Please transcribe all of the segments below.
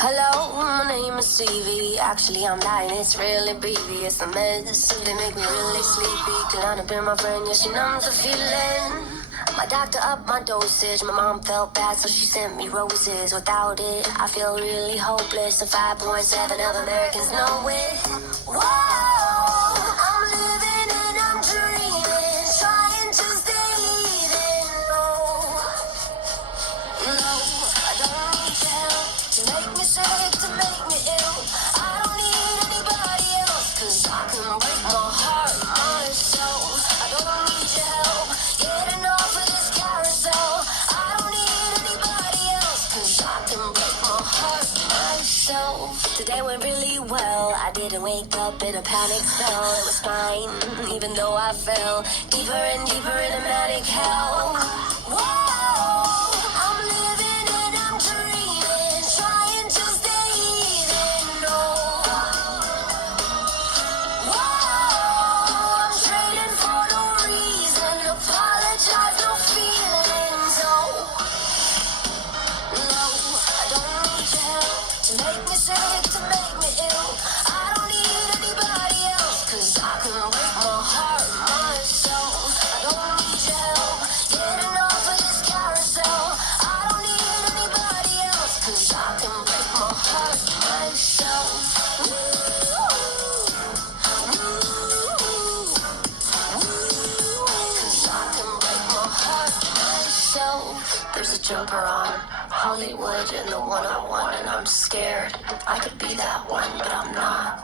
Hello, my name is Stevie. Actually, I'm lying, it's really BB. It's a mess, they make me really sleepy. Klonopin, my friend, yeah, she numbs the feeling. My doctor upped my dosage. My mom felt bad, so she sent me roses. Without it, I feel really hopeless. And 5.7 of Americans know it. Whoa, I'm living and I'm dreaming, trying to stay even. No, I don't need your help to make me sick, to make me ill. I don't need anybody else, 'cause I can break my heart myself. I don't need your help getting off of this carousel. I don't need anybody else, 'cause I can break my heart myself. Today went really well. I didn't wake up in a panic spell. It was fine, even though I fell deeper and deeper in a manic hell. Whoa, I'm living and I'm dreaming, trying to stay even. No. Whoa, I'm trading for no reason. Apologize, no feelings. No, I don't need your help to make me sick, to make me ill. I don't need anybody else, 'cause I can break my heart myself. I don't need your help getting off of this carousel. I don't need anybody else, 'cause I can break my heart myself. Cause I can break my heart myself. There's a jumper on Hollywood and the one I want, and I'm scared I could be that one, but I'm not.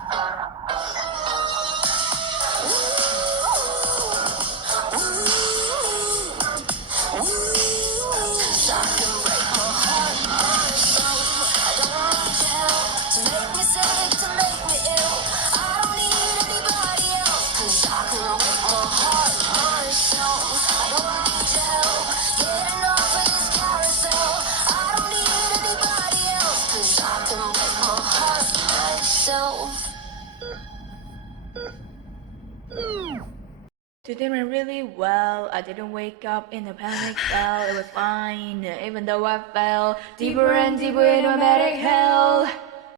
Cause I can break my heart myself. I don't need your help to make me sick, to make me ill. I don't need anybody else, 'cause I can break my heart myself. I don't need your help getting off of this carousel. I don't need anybody else, 'cause I can break my heart myself. Today went really well. I didn't wake up in a panic spell. It was fine, even though I fell deeper and deeper into a manic hell.